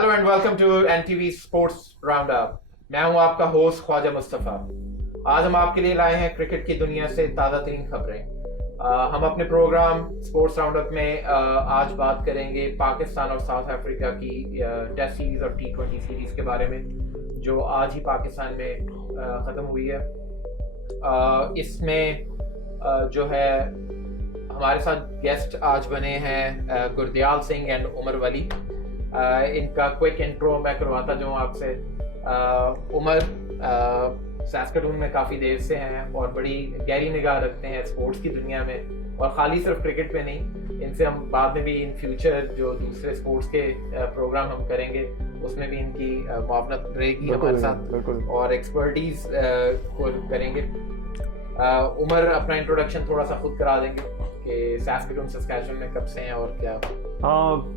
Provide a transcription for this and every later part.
Hello and welcome to NTV sports round up. मैं हूं आपका होस्ट ख्वाजा मुस्तफ़ा। आज हम आपके लिए लाए हैं क्रिकेट की दुनिया से ताज़ा तरीन खबरें। हम अपने प्रोग्राम स्पोर्ट्स राउंड अप में आज बात करेंगे पाकिस्तान और साउथ अफ्रीका की टेस्ट सीरीज और T20 सीरीज के बारे में, जो आज ही पाकिस्तान में ख़त्म हुई है। इसमें जो है हमारे साथ गेस्ट आज बने हैं गुरदयाल सिंह एंड उमर वली। इनका क्विक इंट्रो मैं करवाता जाऊँ आपसे। उमर सैस्काटून में काफ़ी देर से हैं और बड़ी गहरी निगाह रखते हैं स्पोर्ट्स की दुनिया में, और ख़ाली सिर्फ क्रिकेट पे नहीं। इनसे हम बाद में भी इन फ्यूचर जो दूसरे स्पोर्ट्स के प्रोग्राम हम करेंगे उसमें भी इनकी मुआवनत रहेगी हमारे साथ और एक्सपर्टीज को करेंगे। उमर अपना इंट्रोडक्शन थोड़ा सा खुद करा देंगे कि सैस्काटून सस्कैचुअन में कब से हैं और क्या।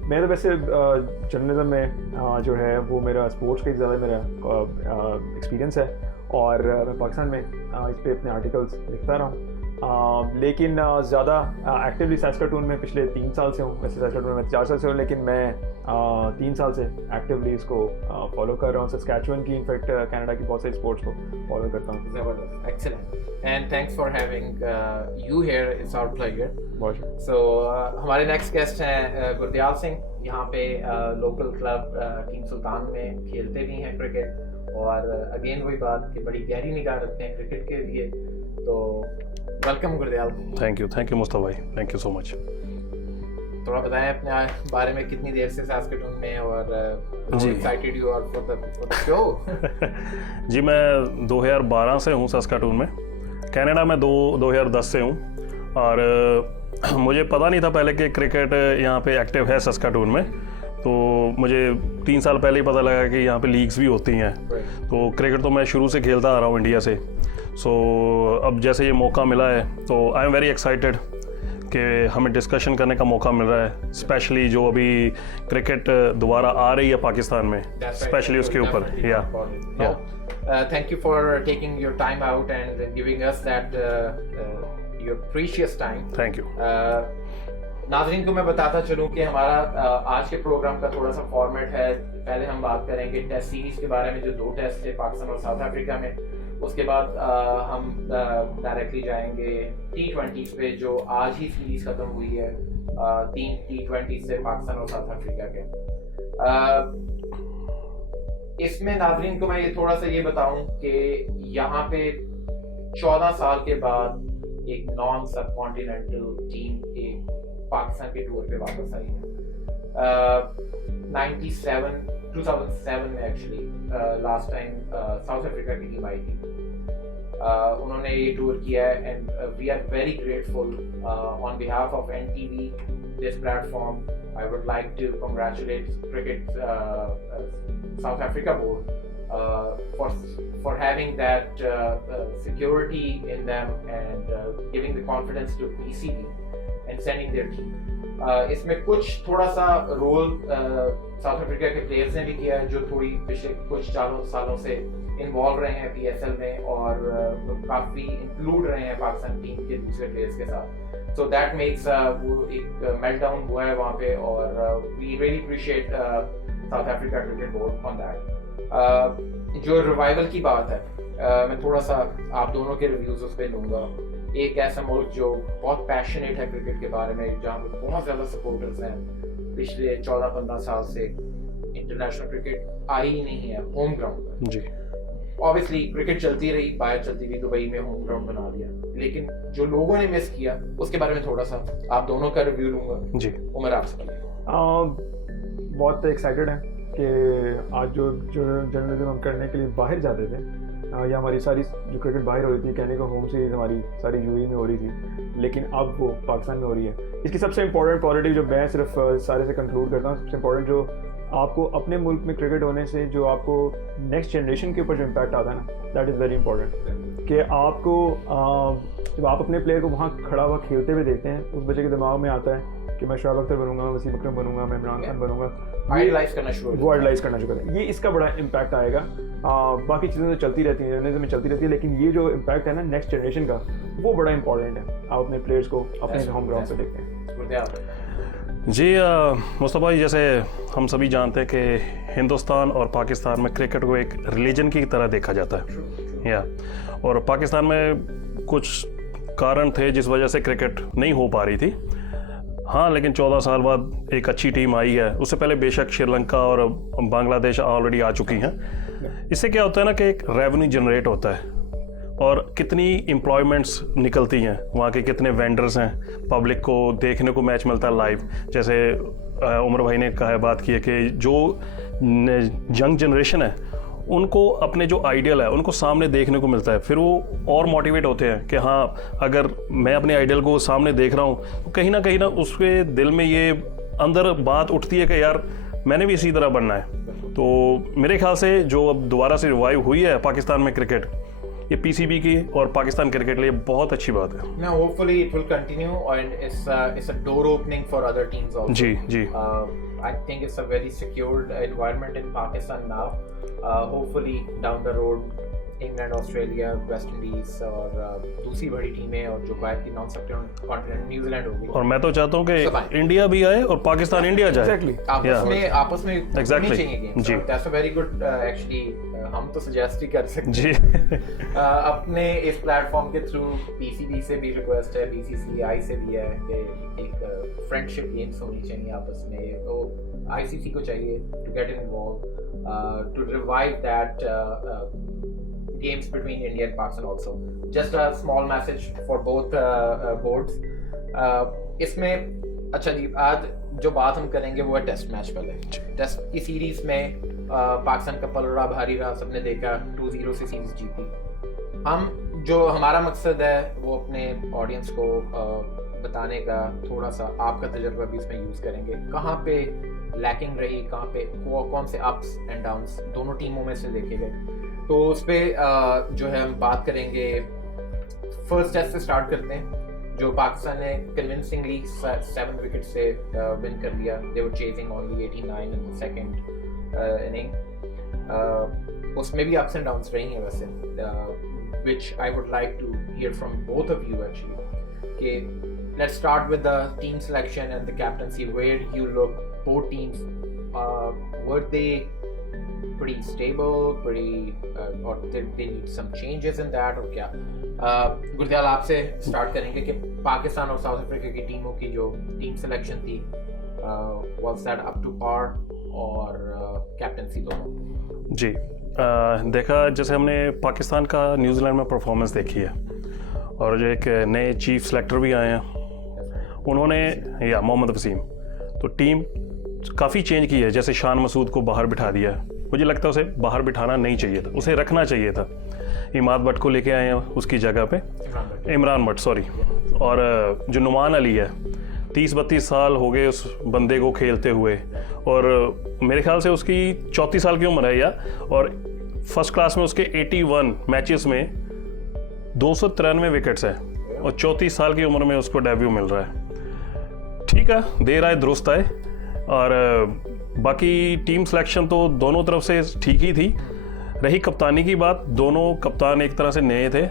मैं तो वैसे जर्नलिज्म में जो है वो मेरा स्पोर्ट्स का ज़्यादा मेरा एक्सपीरियंस है, और मैं पाकिस्तान में इस पे अपने आर्टिकल्स लिखता रहा हूँ। लेकिन ज़्यादा एक्टिवली सैस्काटून में पिछले 3 साल से हूँ। वैसे सैस्काटून में मैं 4 साल से हूँ, लेकिन मैं 3 साल से एक्टिवली इसको फॉलो कर रहा हूँ। सैस्कैचुअन की इनफैक्ट कनाडा की बहुत सारी स्पोर्ट्स को फॉलो करता हूँ। ज़बरदस्त, excellent, and thanks for having you here, it's our pleasure. So हमारे नेक्स्ट गेस्ट हैं गुरदयाल सिंह। यहाँ पे लोकल क्लब टीम सुल्तान में खेलते भी हैं क्रिकेट, और अगेन वही बात कि बड़ी गहरी निगाह रखते हैं क्रिकेट के लिए। तो welcome Gurdayal. Thank you Mustafa भाई, थैंक यू सो मच। थोड़ा बताएं अपने बारे में, कितनी देर से सैस्काटून में, और how excited you are for the show. जी, मैं 2012 से हूँ सैस्काटून में। कनाडा में 2010 से हूँ, और मुझे पता नहीं था पहले कि क्रिकेट यहाँ पे एक्टिव है सैस्काटून में। तो मुझे 3 साल पहले ही पता लगा कि यहाँ पे लीग्स भी होती हैं। तो क्रिकेट तो मैं शुरू से खेलता आ रहा हूँ इंडिया से। सो अब जैसे ये मौका मिला है तो आई एम वेरी एक्साइटेड कि हमें डिस्कशन करने का मौका मिल रहा है, स्पेशली जो अभी क्रिकेट दोबारा आ रही है पाकिस्तान में, स्पेशली उसके ऊपर। Thank you for taking your time out and giving us that your precious time. Thank you. नाज़रीन को मैं बताता चलूं कि हमारा आज के प्रोग्राम का थोड़ा सा फॉर्मेट है। पहले हम बात करेंगे टेस्ट सीरीज के बारे में, जो 2 टेस्ट थे पाकिस्तान और साउथ अफ्रीका में। उसके बाद हम डायरेक्टली जाएंगे T20 पे, जो आज ही सीरीज खत्म हुई है 3 T20 से पाकिस्तान और साउथ अफ्रीका के। इसमें नाज़रीन को मैं ये थोड़ा सा ये बताऊं कि यहाँ पे 14 साल के बाद एक नॉन सब कॉन्टिनेंटल टीम एक पाकिस्तान के टूर पे वापस आई है। 2007 में actually last time South Africa की टीम आई थी। उन्होंने ये टूर किया है, and we are very grateful on behalf of NTV this platform. I would like to congratulate cricket South Africa board for having that security in them and giving the confidence to PCB and sending their team. इसमें कुछ थोड़ा सा role south Africa के players ने भी किया है, जो थोड़ी पिछले कुछ सालों से इन्वॉल्व रहे हैं PSL में, और काफ़ी इंक्लूड रहे हैं पाकिस्तान टीम के दूसरे प्लेयर्स के साथ। सो दैट मेक्स वो एक मेल्टडाउन हुआ है वहाँ पे, और we really appreciate South Africa cricket board on that. जो रिवाइवल की बात है, मैं थोड़ा सा आप दोनों के रिव्यूज उस पर लूँगा। एक ऐसा मुल्क जो बहुत पैशनेट है क्रिकेट के बारे में, जहाँ पे बहुत ज़्यादा सपोर्टर्स हैं, पिछले 14-15 साल से इंटरनेशनल क्रिकेट आई ही नहीं है होम ग्राउंड पर। जी, ऑब्वियसली क्रिकेट चलती रही, बाहर चलती रही, दुबई में होम ग्राउंड बना दिया, लेकिन जो लोगों ने मिस किया उसके बारे में थोड़ा सा आप दोनों का रिव्यू लूँगा। जी, उमर आपसे। बहुत एक्साइटेड है कि आज जो जर्नलिज्म हम करने के लिए बाहर जाते थे, या हमारी सारी जो क्रिकेट बाहर हो रही थी, कहने को होम सीरीज हमारी सारी यूएई में हो रही थी, लेकिन अब वो पाकिस्तान में हो रही है। इसकी सबसे इंपॉर्टेंट पॉजिटिव जो मैं सिर्फ सारे से कंक्लूड करता हूँ, सबसे इंपॉर्टेंट जो आपको अपने मुल्क में क्रिकेट होने से जो आपको नेक्स्ट जनरेशन के ऊपर जो इम्पैक्ट आता है ना, दैट इज़ वेरी इंपॉर्टेंट। कि आपको जब आप अपने प्लेयर को वहाँ खड़ा हुआ खेलते हुए देखते हैं, उस बच्चे के दिमाग में आता है कि मैं शोएब अख्तर बनूंगा, मैं वसीम अकरम बनूंगा, मैं इमरान खान बनूंगा, आइडलाइज करना शुरू करें। ये इसका बड़ा इम्पैक्ट आएगा। बाकी चीज़ें तो चलती रहती हैं, जर्नलिज्म में चलती रहती है, लेकिन ये जो इम्पैक्ट है ना नेक्स्ट जनरेशन का, वो बड़ा इंपॉर्टेंट है। आप अपने प्लेयर्स को अपने होम ग्राउंड पे देखते हैं। जी मुस्तफ़ा जी, जैसे हम सभी जानते हैं कि हिंदुस्तान और पाकिस्तान में क्रिकेट को एक रिलीजन की तरह देखा जाता है या और पाकिस्तान में कुछ कारण थे जिस वजह से क्रिकेट नहीं हो पा रही थी। हाँ, लेकिन 14 साल बाद एक अच्छी टीम आई है। उससे पहले बेशक श्रीलंका और बांग्लादेश ऑलरेडी आ चुकी हैं। इससे क्या होता है ना कि एक रेवेन्यू जनरेट होता है और कितनी एम्प्लॉयमेंट्स निकलती हैं, वहाँ के कितने वेंडर्स हैं, पब्लिक को देखने को मैच मिलता है लाइव। जैसे उमर भाई ने बात की है कि जो यंग जनरेशन है उनको अपने जो आइडियल है उनको सामने देखने को मिलता है, फिर वो और मोटिवेट होते हैं कि हाँ, अगर मैं अपने आइडियल को सामने देख रहा हूँ तो कहीं ना उसके दिल में ये अंदर बात उठती है कि यार मैंने भी इसी तरह बनना है। तो मेरे ख्याल से जो अब दोबारा से रिवाइव हुई है पाकिस्तान में क्रिकेट, ये पीसीबी की और पाकिस्तान क्रिकेट के लिए बहुत अच्छी बात है। Now hopefully it will continue and it's a door opening for other teams also. जी। I think it's a very secured environment in Pakistan now. Hopefully down the road England, Australia, West Indies और दूसरी बड़ी टीमें और जो बाहर की non सब कॉन्टिनेंट न्यूजीलैंड होगी। और मैं तो चाहता हूँ कि इंडिया भी आए और पाकिस्तान इंडिया जाए। आपस में चाहिए गेम। जी, that's a very good actually हम तो सजेस्ट ही कर सकते जी। अपने इस प्लेटफॉर्म के थ्रू पीसीबी से भी रिक्वेस्ट है, बीसीसीआई से भी है कि एक फ्रेंडशिप गेम्स होनी चाहिए आपस में। तो आईसीसी को चाहिए to get involve to revive that games between India and Pakistan also. Just a small message for both boards. इसमें अच्छा जी, आज जो बात हम करेंगे वो है टेस्ट मैच वाले। टेस्ट की सीरीज में पाकिस्तान का पलड़ा भारी रहा, सबने देखा 2-0 से सीरीज जीती। हम जो हमारा मकसद है वो अपने ऑडियंस को बताने का, थोड़ा सा आपका तजर्बा भी इसमें यूज़ करेंगे, कहाँ पे लैकिंग रही, कहाँ पे कौन से अप्स एंड डाउन्स दोनों टीमों में से देखे गए। तो उस पर जो है हम बात करेंगे। फर्स्ट टेस्ट से स्टार्ट करते हैं जो पाकिस्तान ने कन्विंसिंगली 7 विकेट से विन कर लिया। They were chasing only 89 in the second inning. उसमें भी अप्स एंड डाउन्स रही हैं वैसे, which I would like to hear from both of you actually. कि let's start with the team selection and the captaincy. Where you look both teams, were they pretty stable, or they need some changes in that और क्या? गुरदयाल आपसे start करेंगे कि पाकिस्तान और south Africa की टीमों की जो टीम सिलेक्शन थी, was that up to par और कैप्टनसी दोनों? जी, देखा जैसे हमने पाकिस्तान का न्यूजीलैंड में परफॉर्मेंस देखी है और जो एक नए चीफ सेलेक्टर भी आए हैं उन्होंने, या मोहम्मद वसीम, तो टीम काफ़ी चेंज की है। जैसे शान मसूद को बाहर बिठा दिया है, मुझे लगता है उसे बाहर बिठाना नहीं चाहिए था, उसे रखना चाहिए था। इमाद भट्ट को लेके आए हैं उसकी जगह पे, इमरान भट्ट सॉरी। और जो नुमान अली है, 30-32 साल हो गए उस बंदे को खेलते हुए और मेरे ख्याल से उसकी 34 साल की उम्र है या, और फर्स्ट क्लास में उसके 81 मैचेस में 293 विकेट्स हैं और 34 साल की उम्र में उसको डेब्यू मिल रहा है। ठीक है, देर आए दुरुस्त आए। और बाकी टीम सिलेक्शन तो दोनों तरफ से ठीक ही थी। रही कप्तानी की बात, दोनों कप्तान एक तरह से नए थे।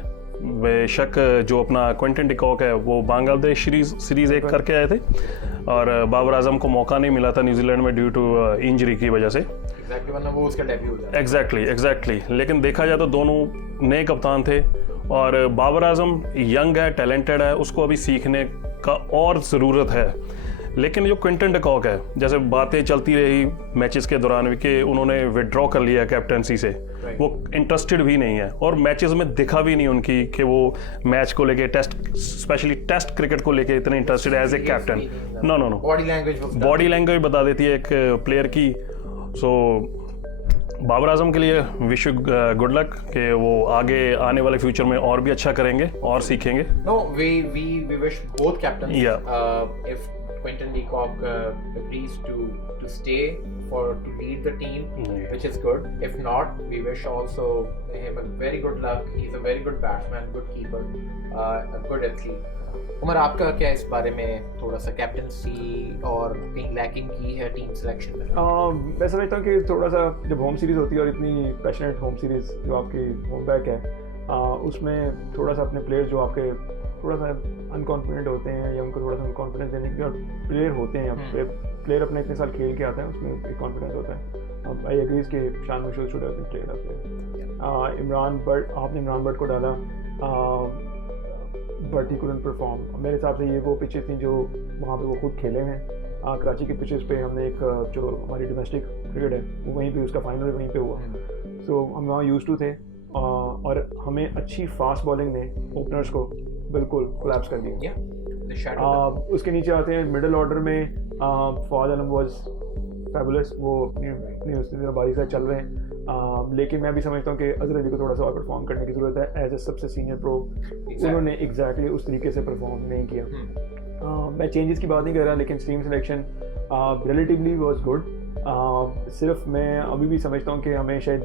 बेशक जो अपना क्विंटन डिकॉक है वो बांग्लादेश सीरीज एक करके आए थे और बाबर आजम को मौका नहीं मिला था न्यूजीलैंड में ड्यू टू इंजरी की वजह से। वो उसका डेब्यू हो जाता। एग्जैक्टली। लेकिन देखा जाए तो दोनों नए कप्तान थे और बाबर आजम यंग है, टैलेंटेड है, उसको अभी सीखने का और ज़रूरत है। लेकिन जो क्विंटन डिकॉक है, जैसे बातें चलती रही मैचेस के दौरान भी कि उन्होंने विड्रॉ कर लिया कैप्टनसी से, वो इंटरेस्टेड भी नहीं है और मैचेस में दिखा भी नहीं उनकी कि वो मैच को लेके, टेस्ट स्पेशली टेस्ट क्रिकेट को लेके इतने interested as a captain. No body language बता देती है एक प्लेयर की। सो बाबर आजम के लिए विश गुड लक कि वो आगे आने वाले फ्यूचर में और भी अच्छा करेंगे और सीखेंगे। No we wish both captains if Quinton de Kock agrees to stay to lead the team, which is good. If not, we wish also him a very good luck. He's a very good batsman, good keeper, a good athlete. Umar, आपका क्या इस बारे में थोड़ा सा captaincy और कहीं lacking की है टीम सिलेक्शन में? मैं समझता हूँ कि थोड़ा सा जब होम सीरीज़ होती है और इतनी पैशनेट होम सीरीज़ जो आपकी होम बैक है, उसमें थोड़ा सा अपने प्लेयर्स जो आपके थोड़ा सा अनकॉन्फिडेंट होते हैं या उनको थोड़ा सा कॉन्फिडेंस देने के और प्लेयर होते हैं या प्लेयर अपने इतने साल खेल के आता है उसमें एक कॉन्फिडेंस होता है. अब आई एग्रीज के शान मुश्किल should have been player of the Imran Butt आपने इमरान बट को डाला बट ही कुडंट परफॉर्म. मेरे हिसाब से ये वो पिचेस थी जो वहाँ पे वो खुद खेले हैं. कराची के पिचेस पे हमने एक जो हमारी डोमेस्टिक क्रिकेट है वो वहीं पे उसका फाइनल वहीं पे हुआ. सो हम वहाँ यूज्ड टू थे और हमें अच्छी फास्ट बॉलिंग ने ओपनर्स को बिल्कुल कोलैप्स कर दिया. उसके नीचे आते हैं मिडिल ऑर्डर में. फवाद आलम वाज फैबुलस, वो अपनी बारी से चल रहे हैं. लेकिन मैं भी समझता हूँ कि अजहर अली को थोड़ा सा और परफॉर्म करने की ज़रूरत है. एज ए सबसे सीनियर प्रो उन्होंने एग्जैक्टली उस तरीके से परफॉर्म नहीं किया. मैं चेंजेस की बात नहीं कर रहा लेकिन team selection relatively was good. सिर्फ मैं अभी भी समझता हूँ कि हमें शायद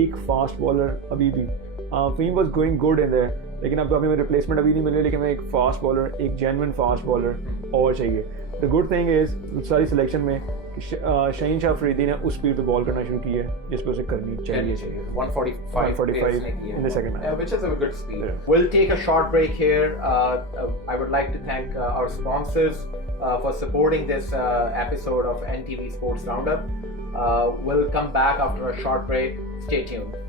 एक फास्ट बॉलर अभी भी Faheem was going good in there, लेकिन अब तो हमें रिप्लेसमेंट अभी नहीं मिल रही. लेकिन हमें एक फास्ट बॉलर, एक जेन्युइन फास्ट बॉलर और चाहिए. द गुड थिंग इज़ सारी सिलेक्शन में शाहीन शाह अफरीदी ने उस स्पीड पे बॉल करना शुरू की है जिस पे उसे करनी चाहिए. 145 in the second half, which is a good speed. We'll take a short break here. I would like to thank our sponsors for supporting this episode of NTV Sports Roundup. We'll come back after a short break. Stay tuned.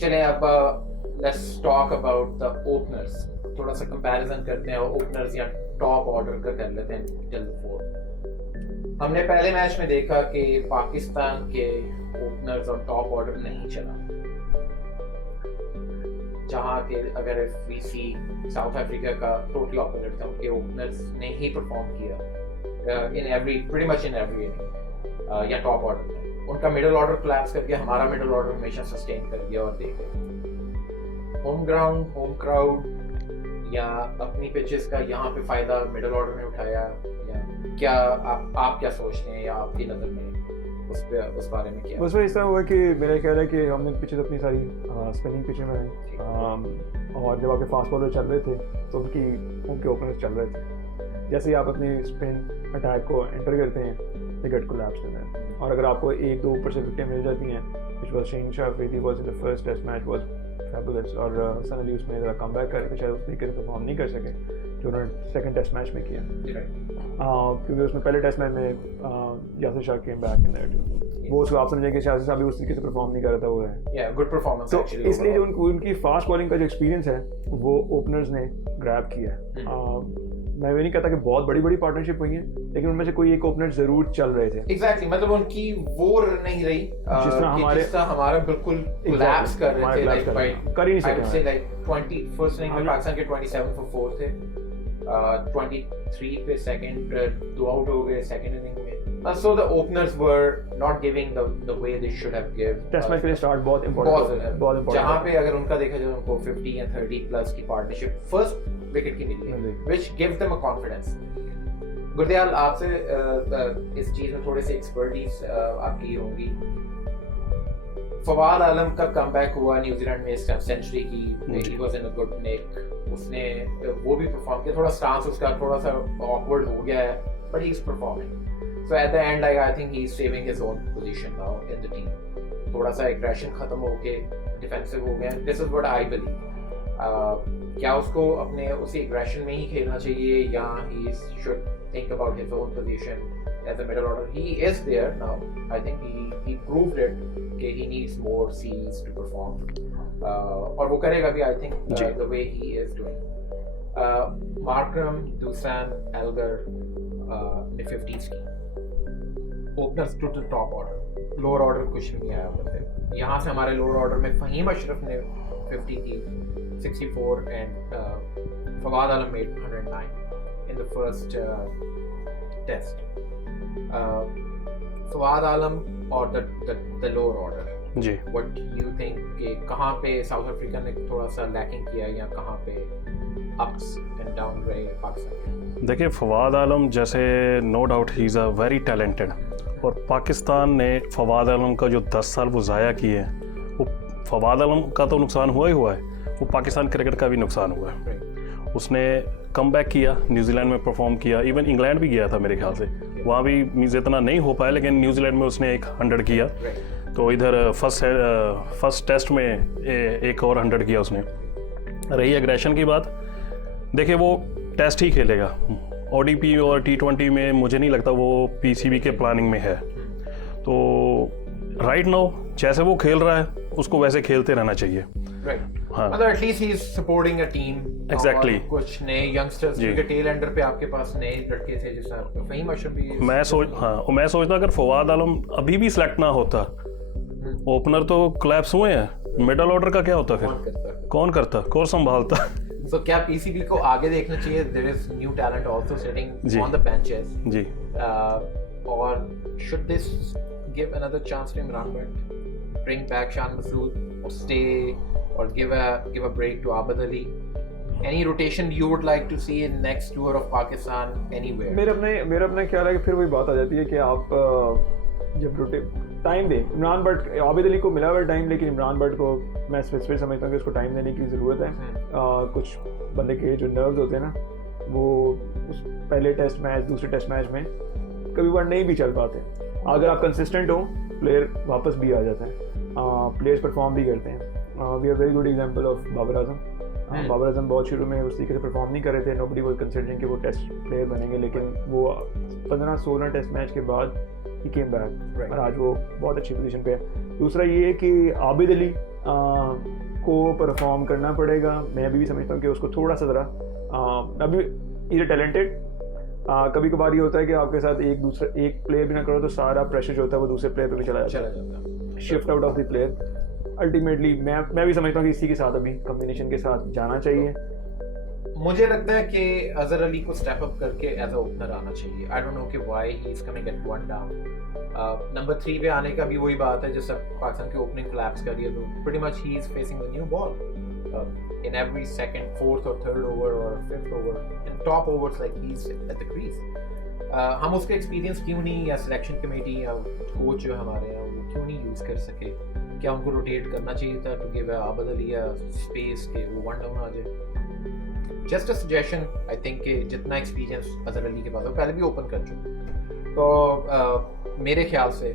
चलें अब let's talk about the openers. थोड़ा सा comparison करते हैं openers या top order का कर लेते हैं जल्द फोर. हमने पहले मैच में देखा कि पाकिस्तान के ओपनर्स और टॉप ऑर्डर नहीं चला, जहाँ के अगर वी सी साउथ अफ्रीका का टोटली ऑपोजिट था. उनके ओपनर्स ने ही परफॉर्म किया in every pretty much in every inning. या टॉप ऑर्डर में उनका मिडिल ऑर्डर क्लैप्स करके हमारा मिडिल ऑर्डर हमेशा सस्टेन कर दिया. और देख होम ग्राउंड, होम क्राउड या अपनी पिचेस का यहाँ पे फायदा मिडिल ऑर्डर ने उठाया. या क्या आप क्या सोचते हैं या आपकी नज़र में उस बारे में क्या? बस ऐसा हुआ कि मेरा ख्याल है कि हमने पिचेस अपनी सारी स्पिनिंग पिचें में और जब आपके फास्ट बॉलर चल रहे थे तो उनके ओपनर्स चल रहे थे. जैसे ही आप अपनी स्पिन अटैक को एंटर करते हैं विकेट को लैप्स देना है. और अगर आपको एक दो ऊपर से विकेट मिल जाती हैं, which was Shaheen Shah Afridi was in the first test match was fabulous. और हसन अली उसमें ज़रा कम बैक करके शायद उस तरीके से परफॉर्म नहीं कर सके जो उन्होंने सेकंड टेस्ट मैच में किया. क्योंकि उसमें पहले टेस्ट मैच में Yasir Shah came back in that. वो उसको आप समझें कि यासिर शाह भी उस तरीके से परफॉर्म नहीं कर रहा था. वो है गुड परफॉर्मेंस. तो इसलिए जो उनकी फास्ट बॉलिंग का जो एक्सपीरियंस है वो ओपनर्स ने ग्रैब किया है. मैं ये नहीं कहता कि बहुत बड़ी बड़ी पार्टनरशिप हुई है, लेकिन उनमें से कोई एक ओपनर जरूर चल रहे थे. एग्जैक्टली मतलब उनकी वो नहीं रही जिस तरह हमारा बिल्कुल कोलैप्स कर रहे थे. लाइक कर ही नहीं सके. से लाइक 20 फर्स्ट इनिंग में पाकिस्तान के 27 फॉर 4 थे. 23 पे सेकंड 2 आउट हो गए सेकंड इनिंग में. So the openers were not giving the way they should have given. Test match के लिए स्टार्ट बहुत इंपॉर्टेंट. जहाँ पे अगर उनका देखा जाए उनको 50 या 30 प्लस की पार्टनरशिप फर्स्ट विकेट की मिली है, which gives them a confidence. Gurdayal आपसे इस चीज में थोड़ी सी एक्सपर्टीज आपकी होंगी. फवाद आलम का कमबैक हुआ न्यूजीलैंड में, इस टाइम सेंचुरी की. he was in a good nick. उसने वो भी परफॉर्म किया. थोड़ा स्टांस उसका थोड़ा सा ऑकवर्ड हो गया है, but he is performing. So at the end, I think he's saving his own position now in the team. थोड़ा सा aggression खत्म होके defensive हो गया. This is what I believe. क्या उसको अपने उसी aggression में ही खेलना चाहिए या he should think about his own position as a middle order? He is there now. I think he proved it कि he needs more series to perform. और वो करेगा भी I think the way he is doing. Markram, Dusan, Elgar ने 50s की. Openers to the top order. Lower order कुछ नहीं आया उधर. यहाँ से हमारे लोअर ऑर्डर में फ़हीम अशरफ ने 50 की, 64 and Fawad Alam made 109 in the first test. Fawad Alam और द लोअर ऑर्डर जी, व्हाट यू थिंक कि कहाँ पे साउथ अफ्रीका ने थोड़ा सा लैकिंग किया या कहाँ पे ups and downs रहे पाकिस्तान? देखिए फवाद आलम जैसे no doubt he is a very talented, और पाकिस्तान ने फवाद आलम का जो 10 साल वो ज़ाया किए हैं, वो फवाद आलम का तो नुकसान हुआ ही हुआ है, वो पाकिस्तान क्रिकेट का भी नुकसान हुआ है। उसने कम बैक किया, न्यूजीलैंड में परफॉर्म किया, इवन इंग्लैंड भी गया था मेरे ख्याल से, वहाँ भी मीन्स इतना नहीं हो पाया, लेकिन न्यूजीलैंड में उसने एक 100 किया। तो इधर फर्स्ट टेस्ट में एक और 100 किया उसने। रही एग्रेशन की बात, देखिए वो टेस्ट ही खेलेगा, ODP और T20 में मुझे नहीं लगता वो PCB के प्लानिंग में है। तो राइट नाउ जैसे वो खेल रहा है उसको वैसे खेलते रहना चाहिए। हाँ, मतलब at least he is supporting a team. Exactly. कुछ नए यंगस्टर्स के टेल एंडर पे आपके पास नए लड़के थे, जैसा फहीम अशरफ भी। मैं सोचता अगर फवाद आलम अभी भी सिलेक्ट ना होता, ओपनर तो कोलैप्स हुए हैं, मिडल ऑर्डर का क्या होता फिर? कौन करता, कौन संभालता? तो क्या PCB को आगे देखना चाहिए? There is new talent also sitting on the benches जी, और should this give another chance to Imran but, bring back Shan Masood, or stay, or give a break to Abid Ali? Any rotation you would like to see in next tour of Pakistan anywhere? मेरा अपना ख्याल है कि फिर वही बात आ जाती है कि आप जब टाइम दें, इमरान बट, आबिद अली को मिला हुआ टाइम, लेकिन इमरान बट को मैं स्पेसिफिक समझता हूँ कि उसको टाइम देने की ज़रूरत है। कुछ बंदे के जो नर्व्स होते हैं ना, वो उस पहले टेस्ट मैच, दूसरे टेस्ट मैच में कभी बार नहीं भी चल पाते। अगर आप कंसिस्टेंट हो, प्लेयर वापस भी आ जाता है, प्लेयर्स परफॉर्म भी करते हैं। We are very good example of Babar Azam. Babar Azam बहुत शुरू में उस तरीके से परफॉर्म नहीं कर रहे थे, नोबडी वाज कंसिडरिंग कि वो टेस्ट प्लेयर बनेंगे, लेकिन वो 15-16 टेस्ट मैच के बाद ही केम बैक, और आज वो बहुत अच्छी पोजीशन पे है। दूसरा ये है कि आबिद अली को परफॉर्म करना पड़ेगा। मैं अभी भी समझता हूँ कि उसको थोड़ा सा ज़रा अभी इज टैलेंटेड, कभी कभार ये होता है कि आपके साथ एक प्लेयर भी ना करो तो सारा प्रेशर जो होता है वो दूसरे प्लेयर पे भी चला जाता है, shift out of the player. Ultimately मैं भी समझता हूँ कि इसी के साथ अभी कॉम्बिनेशन के साथ जाना चाहिए। मुझे लगता है कि अजहर अली को स्टेप अप करके एज अ ओपनर आना चाहिए। आई डोंट नो कि why he is coming at 1 down. Number 3 पे आने का भी वही बात है, जैसे पाकिस्तान की ओपनिंग कोलैप्स कर रही है, तो pretty much he is facing the new ball in every second, 4th or 3rd over or 5th over, and top overs like he's at the crease. हम उसके एक्सपीरियंस क्यों नहीं, या सिलेक्शन कमेटी या कोच जो हमारे हैं वो क्यों नहीं यूज़ कर सके? क्या उनको रोटेट करना चाहिए था to give Abid Ali space के वो 1 डाउन आ जाए? Just a suggestion. I think कि जितना एक्सपीरियंस अजहर अली के पास है, पहले भी ओपन कर चुके, तो मेरे ख्याल से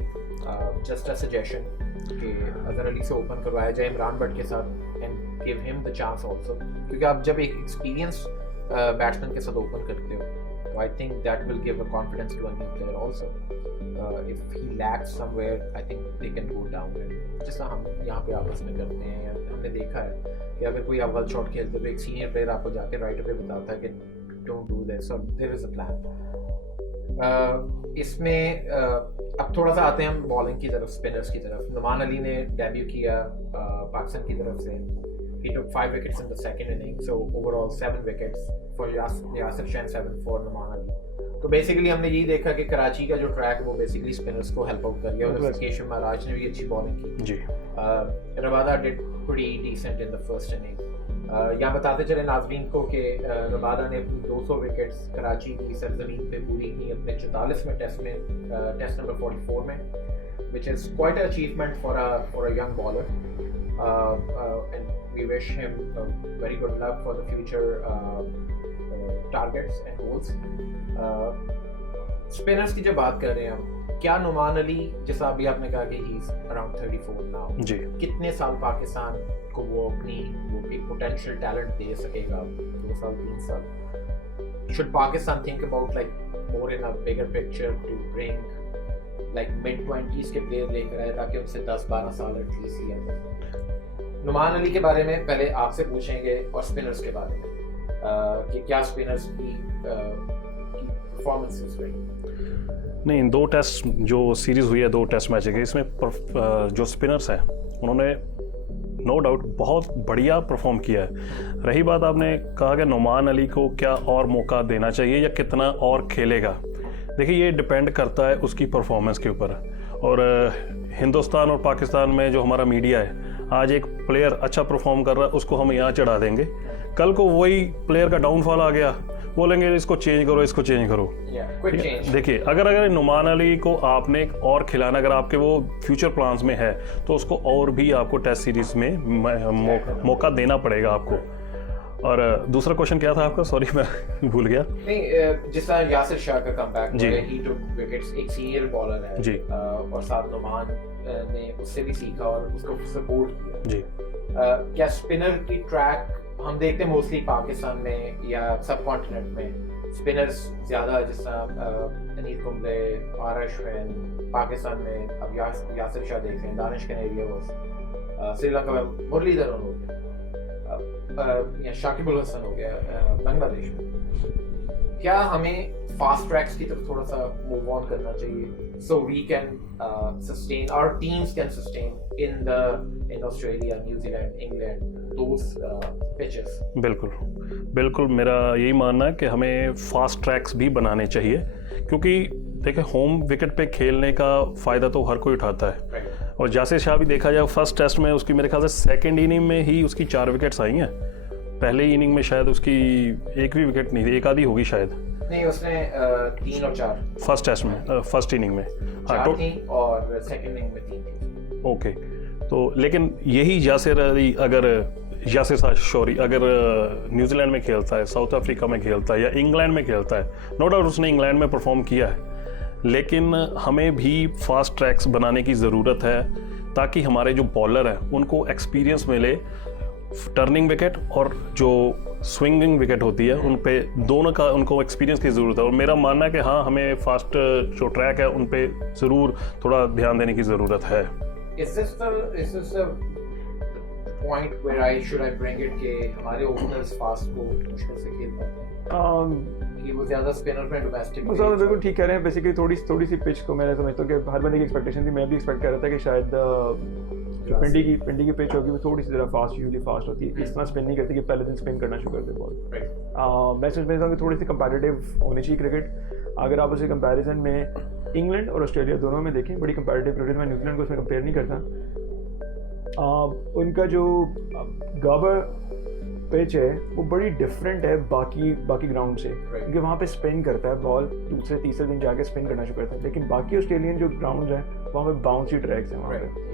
जस्ट अ सजेशन कि अजहर अली से ओपन करवाया जाए इमरान बट के साथ, and give him the chance also, क्योंकि आप जब एक एक्सपीरियंस बैट्समैन के साथ ओपन करते हो, तो I think that will give a confidence to a new player also. If he lacks somewhere, I think they can go down, जैसा हम यहाँ पे आपस में करते हैं। हमने देखा है कि अगर कोई अव्वल शॉट खेलते तो एक सीनियर प्लेयर आपको जाके राइट पे बताता है कि डोंट डू दिस, और देयर इज अ प्लान। इसमें अब थोड़ा सा आते हैं हम बॉलिंग की तरफ, स्पिनर्स की तरफ। नुमान अली ने डेब्यू किया पाकिस्तान की तरफ से। He took 5 wickets in the second inning, so overall 7 wickets for Yasir Shahin, 7 for Numan Ali. तो बेसिकली हमने यही देखा कि कराची का जो ट्रैक वो बेसिकली स्पिनर्स को हेल्प आउट कर गया, और केशव महाराज ने भी अच्छी बॉलिंग की जी। Rabada did pretty decent in the first inning. यहाँ बताते चले नाज़रीन को कि रबादा ने 200 विकेट्स कराची की सरजमीन पे पूरी की अपने 44वें टेस्ट नंबर 44 में, which is quite an achievement for a young bowler, and we wish him very good luck for the future targets and goals. Spinners की जब बात कर रहे हैं हम, क्या नुमान अली, जैसा अभी आपने कहा कि he is around 34 now, जी, कितने साल पाकिस्तान को वो अपनी एक पोटेंशियल टैलेंट दे सकेगा? 2 साल 3 साल? Should Pakistan think about like more in a bigger picture to bring like mid-20s के प्लेयर लेकर आए ताकि उनसे 10-12 साल एटलीस्ट ही? नुमान अली के बारे में पहले आपसे पूछेंगे, और स्पिनर्स के बारे में कि क्या स्पिनर्स की परफॉर्मेंसेस रही? नहीं, इन 2 टेस्ट जो सीरीज़ हुई है, 2 टेस्ट मैच के, इसमें जो स्पिनर्स हैं उन्होंने नो डाउट बहुत बढ़िया परफॉर्म किया है। रही बात, आपने कहा कि नुमान अली को क्या और मौका देना चाहिए या कितना और खेलेगा, देखिए ये डिपेंड करता है उसकी परफॉर्मेंस के ऊपर। और हिंदुस्तान और पाकिस्तान में जो हमारा मीडिया है, आज एक प्लेयर अच्छा परफॉर्म कर रहा है उसको हम यहाँ चढ़ा देंगे कल को वही प्लेयर का डाउनफॉल आ गया, बोलेंगे इसको चेंज करो, इसको चेंज करो। Quick change. देखिए अगर नुमान अली को आपने एक और खिलाना, अगर आपके वो फ्यूचर प्लान्स में है तो उसको और भी आपको टेस्ट सीरीज में मौका देना पड़ेगा आपको। और दूसरा क्वेश्चन क्या था आपका, सॉरी मैं भूल गया। नहीं, जिस तरह यासिर शाह का कमबैक जी, ही टुक विकेट्स, एक सीनियर बॉलर है जी, और साथ नुमान ने उससे भी सीखा और उसको सपोर्ट किया जी। क्या स्पिनर की ट्रैक हम देखते हैं मोस्टली पाकिस्तान में या सब कॉन्टिनेंट में स्पिनर्स ज्यादा, जिस तरह अनिल कुंबले, आरश फैन, पाकिस्तान में अब यासिर शाह देख रहे हैं, दानिश कनेरिया वो, श्रीलंका में मुरलीधरन हो गया, या शाकिबुल हसन हो गया बांग्लादेश में। क्या हमें फास्ट ट्रैक्स की तरफ थोड़ा सा मूव ऑन करना चाहिए so we can sustain, our teams can sustain in Australia, New Zealand, England, those pitches? बिल्कुल बिल्कुल, मेरा यही मानना है कि हमें फास्ट ट्रैक्स भी बनाने चाहिए, क्योंकि देखिए होम विकेट पे खेलने का फ़ायदा तो हर कोई उठाता है। और यासिर शाह भी देखा जाए फर्स्ट टेस्ट में उसकी मेरे ख्याल से सेकंड इनिंग में ही उसकी 4 विकेट्स आई हैं। पहले इनिंग में शायद उसकी एक भी विकेट नहीं थी, एक आधी होगी शायद। नहीं, उसने 3 और 4 फर्स्ट टेस्ट में, फर्स्ट इनिंग में। हाँ, 4 थी और सेकंड इनिंग में 3 थी। ओके, तो लेकिन यही यासिर अगर न्यूजीलैंड में खेलता है, साउथ अफ्रीका में खेलता है या इंग्लैंड में खेलता है, नो डाउट उसने इंग्लैंड में परफॉर्म किया है, लेकिन हमें भी फास्ट ट्रैक्स बनाने की ज़रूरत है ताकि हमारे जो बॉलर हैं उनको एक्सपीरियंस मिले। टर्निंग विकेट और जो स्विंगिंग विकेट होती है उन पे दोनों का उनको एक्सपीरियंस की ज़रूरत है। और मेरा मानना है कि हाँ, हमें फास्ट जो ट्रैक है उन पे ज़रूर थोड़ा ध्यान देने की ज़रूरत है। Is this the point where I bring it कि हमारे ओपनर्स फास्ट को मुश्किल से खेल पाते हैं कि वो ज़्यादा स्पिनर पे डोमेस्टिक? मतलब बिल्कुल ठीक कह रहे हैं। बेसिकली थोड़ी सी पिच को मैं समझता हूँ कि हर बंदे की एक्सपेक्टेशन थी, मैं भी एक्सपेक्ट कर रहा था कि शायद जो पिंडी की पिच होगी वो थोड़ी सी ज़रा यूजली फास्ट होती है, इस तरह स्पिन नहीं करती कि पहले दिन स्पिन करना शुरू कर दे बॉल। मैं समझता हूँ कि थोड़ी सी कंपैटिटिव होनी चाहिए क्रिकेट। अगर आप उसे कंपैरिजन में इंग्लैंड और ऑस्ट्रेलिया दोनों में देखें, बड़ी कंपैटिटिव क्रिकेट, मैं न्यूजीलैंड को उसमें कंपेयर नहीं करता। उनका जो गाबर पिच है वो बड़ी डिफरेंट है बाकी ग्राउंड से, क्योंकि वहाँ पे स्पिन करता है बॉल, दूसरे तीसरे दिन जाके स्पिन करना शुरू करता है। लेकिन बाकी ऑस्ट्रेलियन जो ग्राउंड हैं वहाँ पे बाउंसी ट्रैक्स हैं वहाँ पे,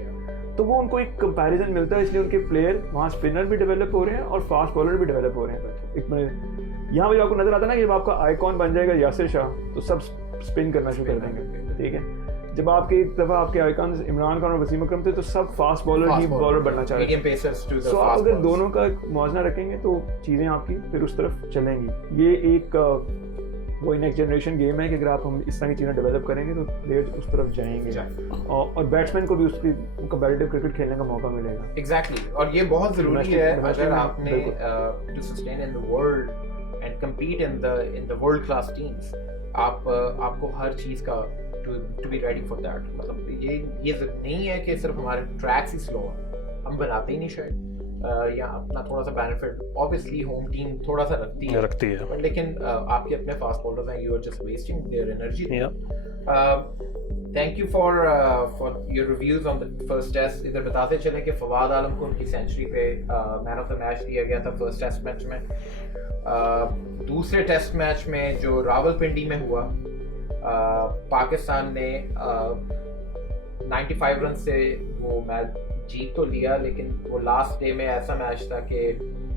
तो वो उनको एक कंपैरिजन मिलता है, इसलिए उनके प्लेयर वहाँ स्पिनर भी डेवलप हो रहे हैं और फास्ट बॉलर भी डेवलप हो रहे हैं। एक मिनट यहाँ पे आपको नजर आता है ना कि जब आपका आइकॉन बन जाएगा यासिर शाह तो सब स्पिन करना शुरू कर देंगे, ठीक है। जब आपके एक दफ़ा आपके आइकॉन इमरान खान और वसीम अकरम थे तो सब फास्ट बॉलर ही बॉलर बनना चाह रहे थे। सो आप अगर दोनों का मौजना रखेंगे तो चीज़ें आपकी फिर उस तरफ चलेंगी। ये एक वो नेक्स्ट जनरेशन गेम है कि अगर आप हम इस तरह की चीज़ें डेवलप करेंगे तो प्लेयर्स उस तरफ जाएंगे और बैट्समैन को भी उसकी कंपैटिटिव क्रिकेट खेलने का मौका मिलेगा। एग्जैक्टली, और ये बहुत ज़रूरी है अगर आपने to sustain in the world and compete in the world class teams, आपको हर चीज़ का to be ready for that। मतलब ये नहीं है कि सिर्फ हमारे ट्रैक्स ही स्लो हैं, हम बनाते ही नहीं शायद, या अपना थोड़ा सा बेनिफिट ऑब्वियसली होम टीम थोड़ा सा रखती है, लेकिन आपके अपने फास्ट बॉलर्स हैं, you are just wasting their energy. Thank you for your reviews on the first test. इधर बताते चले कि फवाद आलम को उनकी सेंचुरी पे मैन ऑफ द मैच दिया गया था फर्स्ट टेस्ट मैच में। दूसरे टेस्ट मैच में जो रावलपिंडी में हुआ, पाकिस्तान ने 95 रन से वो मैच जीत तो लिया, लेकिन वो लास्ट डे में ऐसा मैच था कि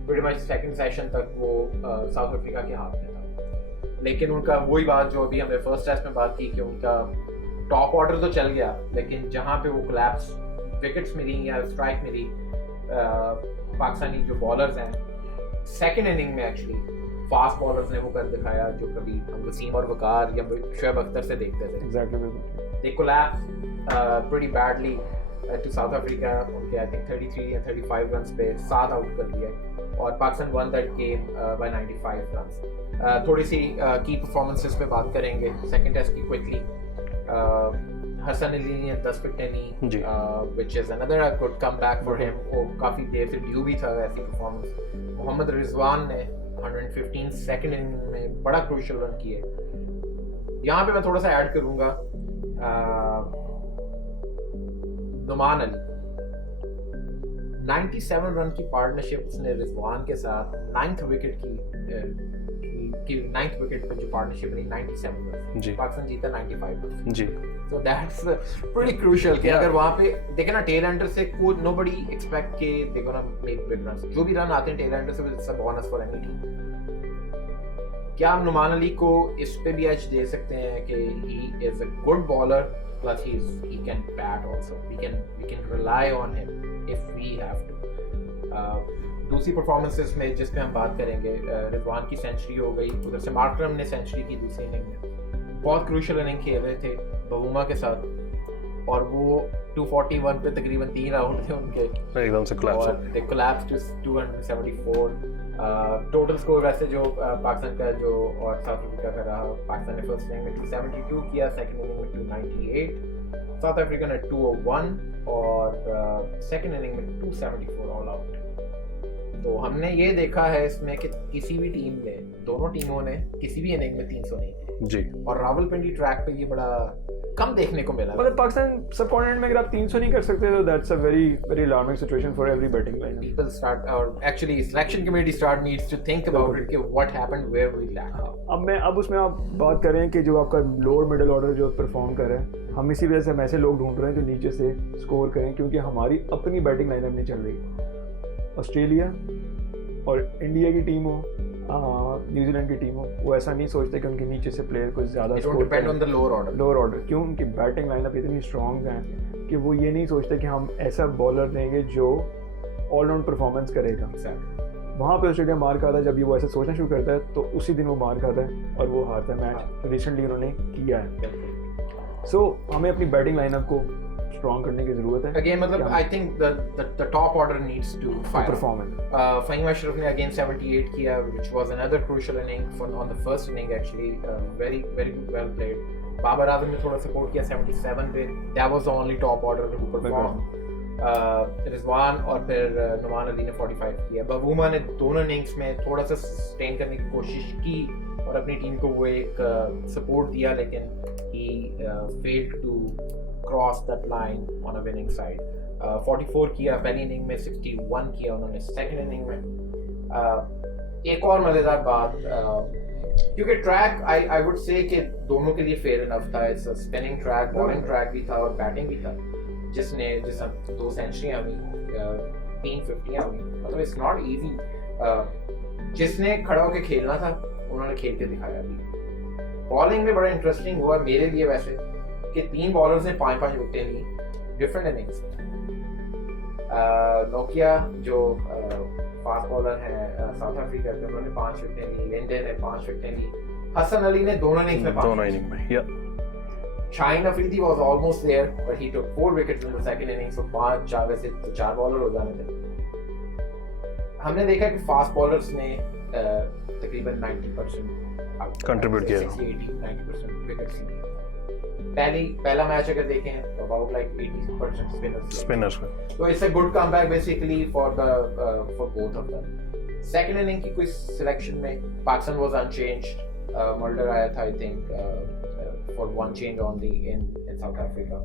प्रीटी मच सेकंड सेशन तक वो साउथ अफ्रीका के हाथ में था। लेकिन उनका वही बात जो अभी हमने फर्स्ट टेस्ट में बात की कि उनका टॉप ऑर्डर तो चल गया, लेकिन जहाँ पे वो कोलैप्स विकेट्स मिली या स्ट्राइक मिली पाकिस्तानी जो बॉलर्स हैं सेकंड इनिंग में एक्चुअली फास्ट बॉलर्स ने वो कर दिखाया जो कभी हम वसीम और वकार या शोएब अख्तर से देखते थे। Exactly. They collapsed pretty badly to South Africa। उनके I think 33 या 35 रन्स पे 7 आउट कर दिए और Pakistan won that game by 95 runs. थोड़ी सी की परफॉर्मेंसेस पे बात करेंगे सेकंड टेस्ट की क्विकली। हसन अली ने 10 विकेटें ली, which is another good comeback for him। वो काफ़ी देर से ड्यू भी था ऐसी परफॉर्मेंस। मोहम्मद रिजवान ने 115 सेकंड इनिंग में बड़ा क्रूशियल रन किए। यहाँ पे मैं थोड़ा सा ऐड करूंगा नुमान अली। 97 रन की पार्टनरशिप उसने रिजवान के साथ 9th विकेट की 9th विकेट पे जो पार्टनरशिप रही 97 रन जी पाकिस्तान जीता 95 रन जी so that's pretty crucial कि अगर वहाँ पे देखे ना टेल एंडर से कोई nobody expect के they're gonna make big runs जो भी रन आते हैं टेल एंडर से it's a bonus for any team क्या हम नुमान अली को इस पे भी एज दे सकते हैं कि he is a good bowler plus he can bat also we can rely on him if we have to दूसरी परफॉर्मेंसेस में जिस पे हम बात करेंगे रिजवान की सेंचुरी हो गई उधर से मार्करम ने सेंचुरी की दूसरी इनिंग में बहुत क्रूशियल इनिंग खेल रहे थे बवूमा के साथ और वो 241 पे तकरीबन 3 आउट थे उनके एकदम से collapse और they collapsed to 274 total score वैसे जो पाकिस्तान का जो और साउथ अफ्रीका का रहा पाकिस्तान ने फर्स्ट इनिंग में 272 किया सेकंड इनिंग में 298 साउथ अफ्रीका ने 201 और सेकंड इनिंग में 274 ऑल आउट तो हमने ये देखा है इसमें कि किसी भी टीम ने दोनों टीमों ने किसी भी इनिंग में 300 नहीं किए जी और रावलपिंडी ट्रैक पे ये बड़ा कम देखने को मिला मतलब पाकिस्तान सबकॉन्टिनेंट में अगर आप 300 नहीं कर सकते तो that's a very very alarming situation for every batting line people start or actually selection committee start needs to think about it कि what happened where we lacked अब उसमें आप बात करें कि जो आपका लोअर मिडिल ऑर्डर जो परफॉर्म कर रहा है हम इसी वजह से हम ऐसे लोग ढूंढ रहे हैं जो नीचे से स्कोर करें क्योंकि हमारी अपनी बैटिंग लाइनअप नहीं चल रही ऑस्ट्रेलिया और इंडिया की टीम हो न्यूजीलैंड की टीम हो वो ऐसा नहीं सोचते कि उनके नीचे से प्लेयर कुछ ज़्यादा It don't depend on the lower order क्यों उनकी बैटिंग लाइनअप इतनी स्ट्रॉन्ग है कि वो ये नहीं सोचते कि हम ऐसा बॉलर देंगे जो ऑलराउंड परफॉर्मेंस करेगा वहाँ पे ऑस्ट्रेलिया मार खाता है जब ये वो ऐसा सोचना शुरू करता है तो उसी दिन वो मार खाता है और वो हारता है मैच रिसेंटली उन्होंने किया है सो हमें अपनी बैटिंग लाइनअप को स्ट्रॉन्ग करने की जरूरत है अगेन मतलब I think the top order needs to perform Faheem Ashraf ने अगेन 78 किया which was another crucial inning on the first inning actually very very well played Babar Azam ने थोड़ा सपोर्ट किया 77 पे that was the only top order who perform Rizwan और फिर नुमान अली ने 45 किया बवूमा ने दोनों इनिंग्स में थोड़ा सा सस्टेन करने की कोशिश की और अपनी टीम को वो एक सपोर्ट दिया लेकिन he failed to cross that line on a winning side 44 किया पहली इनिंग में 61 किया उन्होंने सेकंड इनिंग में एक और मजेदार बात क्योंकि ट्रैक आई वुड से कि दोनों के लिए फेयर इनफ था it's a spinning track bowling track भी था और बैटिंग भी था जिसने 2 सेंचुरियां हुई 3 50 हुई मतलब इट्स नॉट इजी जिसने खड़ा होकर खेलना था उन्होंने खेल के दिखाया अभी बॉलिंग में बड़ा इंटरेस्टिंग हुआ मेरे लिए वैसे कि 3 बॉलर्स ने 5-5 विकेटें ली डिफरेंट इनिंग्स नोकिया जो फास्ट बॉलर है साउथ अफ्रीका के उन्होंने 5 विकेटें ली लिंडे ने 5 विकेटें ली हसन अली ने दोनों इनिंग में या Shaheen Afridi was almost there but he took 4 wickets in the second innings so 5 वैसे तो 4 बॉलर हो जाने थे हमने देखा कि फास्ट बॉलर्स ने तकरीबन 90% कंट्रीब्यूट किया 60-80-90% विकेट्स लिए पहला मैच अगर देखें तो अबाउट लाइक 80% स्पिनर्स तो it's a good comeback basically for both of them second inning की कोई सिलेक्शन में पाकिस्तान वाज अनचेंज्ड मल्डर आया था I think for one change only in south Africa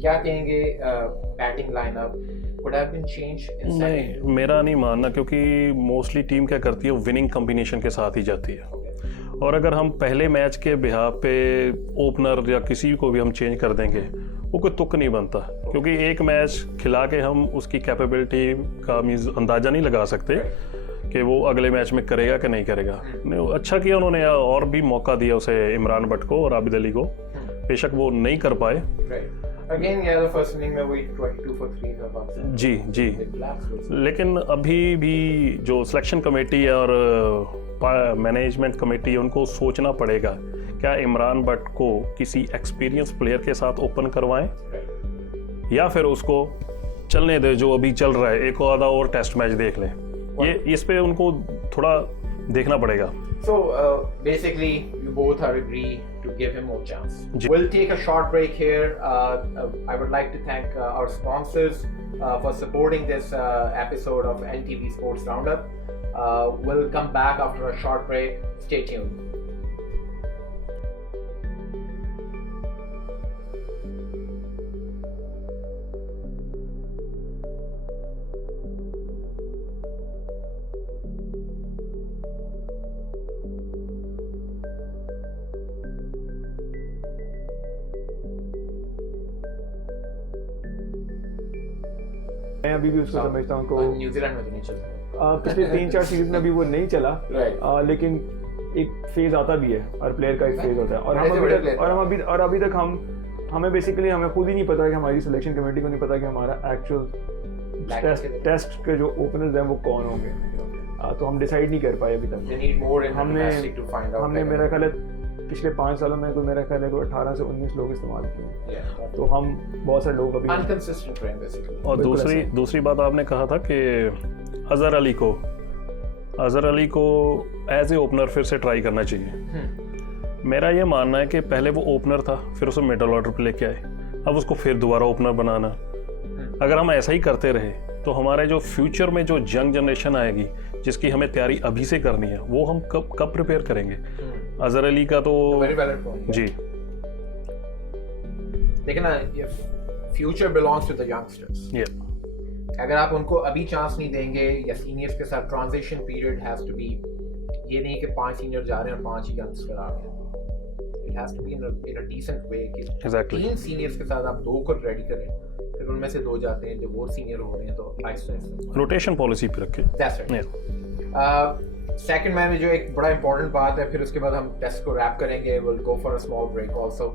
क्या कहेंगे batting lineup could have been changed in नहीं मेरा नहीं मानना क्योंकि मोस्टली टीम क्या करती है विनिंग कॉम्बिनेशन के साथ ही जाती है और अगर हम पहले मैच के बिहाफ पे ओपनर या किसी को भी हम चेंज कर देंगे वो कोई तुक नहीं बनता क्योंकि एक मैच खिला के हम उसकी कैपेबिलिटी का मीन्स अंदाज़ा नहीं लगा सकते कि वो अगले मैच में करेगा कि नहीं करेगा नहीं अच्छा किया उन्होंने और भी मौका दिया उसे इमरान भट्ट को और आबिद अली को बेशक वो नहीं कर पाए Again, yeah, the first inning में वही 22 for 3 था पाकिस्तान जी लेकिन अभी भी जो सिलेक्शन कमेटी और मैनेजमेंट कमेटी है उनको सोचना पड़ेगा क्या इमरान भट्ट को किसी एक्सपीरियंस प्लेयर के साथ ओपन करवाएं या फिर उसको चलने दे जो अभी चल रहा है एक आधा और टेस्ट मैच देख लें ये इस पे उनको थोड़ा देखना पड़ेगा So basically, you both are agree to give him more chance. We'll take a short break here. I would like to thank our sponsors for supporting this episode of NTV Sports Roundup. We'll come back after a short break. Stay tuned. मैं अभी भी उसको समझता हूँ को New Zealand में तो नहीं चलता पिछले 3-4 सीरीज में अभी वो नहीं चला Right. लेकिन एक फेज आता भी है और प्लेयर का एक फेज होता है और ऐसे बड़े player हम अभी तक हमें बेसिकली हमें खुद ही नहीं पता कि हमारी सिलेक्शन कमेटी को नहीं पता कि हमारा एक्चुअल टेस्ट के जो ओपनर्स हैं वो कौन होंगे तो हम डिसाइड नहीं कर पाए अभी तक They need more capacity to find out. हमने मेरा ख्याल है पिछले 5 सालों में तो मेरा ख्याल है कि 18 से 19 लोग इस्तेमाल किए Yeah. तो हम बहुत सारे लोग अभी Inconsistent trend basically. और बिल्कुल ऐसा है। दूसरी बात आपने कहा था कि अजहर अली को एज ए ओपनर फिर से ट्राई करना चाहिए। मेरा ये मानना है कि पहले वो ओपनर था, फिर उसे मिडल ऑर्डर पे लेके आए, अब उसको फिर दोबारा ओपनर बनाना। अगर हम ऐसा ही करते रहे तो हमारे जो फ्यूचर में जो यंग जनरेशन आएगी जिसकी हमें तैयारी अभी से करनी है वो हम कब प्रिपेयर करेंगे। अजहर अली का तो Very valid point. जी लेकिन future belongs to the youngsters. ये अगर आप उनको अभी चांस नहीं देंगे या सीनियर्स के साथ transition period has to be, ये नहीं कि 5 सीनियर जा रहे हैं और 5 ही यंगस्टर आ रहे हैं। It has to be in a decent way कि Exactly. 3 सीनियर्स के साथ आप 2 को रेडी करें, फिर उनमें से 2 जाते हैं जो वो सीनियर हो रहे हैं तो आइसो रोटेशन पॉलिसी पे रखे। That's right. सेकंड मैच में जो एक बड़ा इंपॉर्टेंट बात है, फिर उसके बाद हम टेस्ट को रैप करेंगे, will go for a small break also.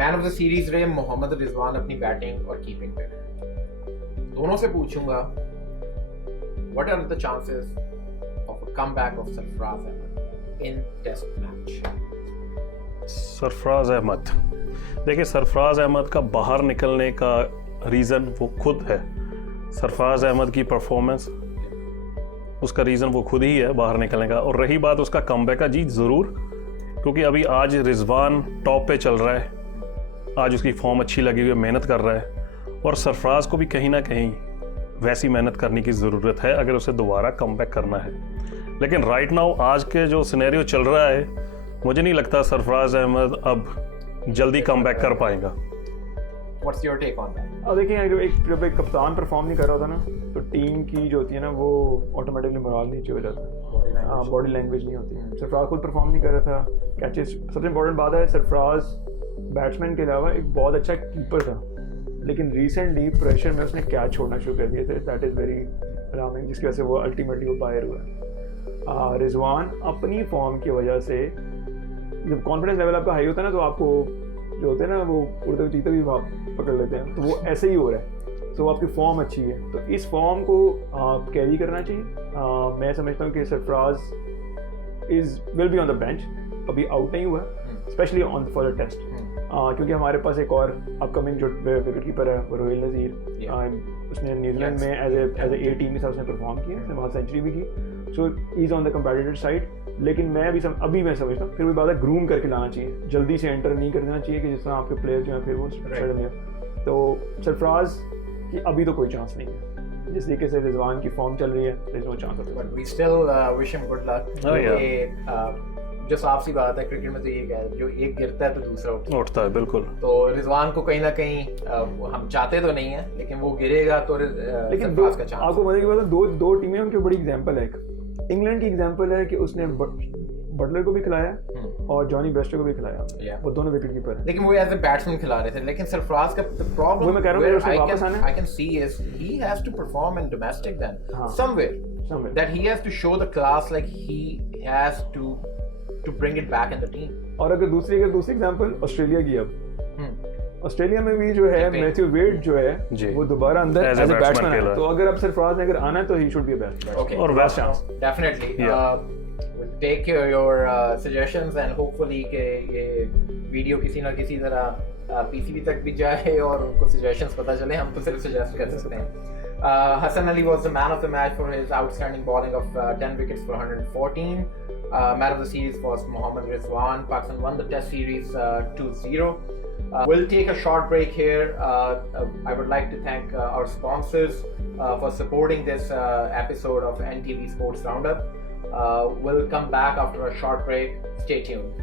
Man of the series रहे मोहम्मद रिजवान अपनी बैटिंग और कीपिंग पे। दोनों से पूछूंगा what are the chances of a comeback of Sarfaraz Ahmed in test match. Sarfaraz Ahmed, देखिए सरफराज अहमद का बाहर निकलने का रीज़न वो खुद है। सरफराज अहमद की परफॉर्मेंस, उसका रीज़न वो खुद ही है बाहर निकलने का। और रही बात उसका कमबैक का, जी ज़रूर, क्योंकि अभी आज रिजवान टॉप पे चल रहा है, आज उसकी फॉर्म अच्छी लगी हुई है, मेहनत कर रहा है, और सरफराज को भी कहीं ना कहीं वैसी मेहनत करने की ज़रूरत है अगर उसे दोबारा कमबैक करना है। लेकिन राइट नाउ आज के जो सिनेरियो चल रहा है, मुझे नहीं लगता सरफराज अहमद अब जल्दी कमबैक कर पाएगा। What's your take on that? अब देखिए जब एक कप्तान परफॉर्म नहीं कर रहा होता ना तो टीम की जो होती है ना वो ऑटोमेटिकली मोराल नीचे हो जाता है, बॉडी लैंग्वेज नहीं होती है। सरफराज खुद परफॉर्म नहीं कर रहा था, कैचेस, सबसे इंपॉर्टेंट बात है सरफराज बैट्समैन के अलावा एक बहुत अच्छा कीपर था, लेकिन रिसेंटली प्रेशर में उसने कैच छोड़ना शुरू कर दिए थे। दैट इज़ वेरी अलार्मिंग, जिसकी वजह से वो अल्टीमेटली वो बाहर हुआ। रिजवान अपनी फॉर्म की वजह से, जब कॉन्फिडेंस लेवल आपका हाई होता है ना तो आपको जो होते हैं ना वो उड़ते हुए चीते भी पकड़ लेते हैं, तो वो ऐसे ही हो रहा है। तो आपकी फॉर्म अच्छी है तो इस फॉर्म को कैरी करना चाहिए। मैं समझता हूँ कि Sarfaraz will be on the bench, अभी आउट नहीं हुआ, specially on for the test, क्योंकि हमारे पास एक और अपकमिंग जो विकेट कीपर है वो रोहिल नज़ीर, उसने न्यूजीलैंड में एज ए टीम के साथ उसने परफॉर्म किया, उसने वहाँ सेंचुरी भी की, so is on the competitive side. लेकिन मैं भी अभी मैं समझता हूँ फिर भी बात है ग्रूम करके लाना चाहिए, जल्दी से एंटर नहीं कर देना चाहिए कि जिस तरह आपके प्लेयर जो है फिर वो सडनली। तो सरफराज की अभी तो कोई चांस नहीं है, जिस तरीके से रिजवान की फॉर्म चल रही है, there is no chance. But we still wish him good luck. जो साफ सी बात है क्रिकेट में तो ये है, जो एक गिरता है तो दूसरा उठता है, बिल्कुल। तो रिजवान को कहीं ना कहीं हम चाहते तो नहीं है, लेकिन वो गिरेगा तो लेकिन सरफराज का चांस। आपको मजे की बात है, दो टीमें उनकी बड़ी एग्जांपल है। इंग्लैंड की एग्जांपल है कि उसने बटलर को भी खिलाया और जॉनी बेस्टो को भी खिलाया, वो दोनों विकेट कीपर हैं। लेकिन वो एज ए बैट्समैन खिला रहे थे, लेकिन सरफराज का प्रॉब्लम मैं कह रहा हूं उसने वापस आना है। I can see is he has to perform in domestic then somewhere that he has to show the class, like he has to bring it back in the team. और अगर दूसरी एग्जांपल ऑस्ट्रेलिया की, अब Australia में भी जो है Matthew Wade जो है वो दोबारा अंदर एज ए बैट्समैन है, तो अगर अब सरफराज ने अगर आना है तो he should be a batsman. Okay, और best chance definitely. We'll take your suggestions and hopefully कि ये वीडियो किसी ना किसी तरह पीसीबी तक भी जाए और उनको suggestions पता चले, हम तो सिर्फ suggest कर सकते हैं। Hassan Ali was the man of the match for his outstanding bowling of 10 wickets for 114. Man of the series was Mohammad Rizwan. Pakistan won the test series 2-0. We'll take a short break here. I would like to thank our sponsors for supporting this episode of NTV Sports Roundup. We'll come back after a short break. Stay tuned.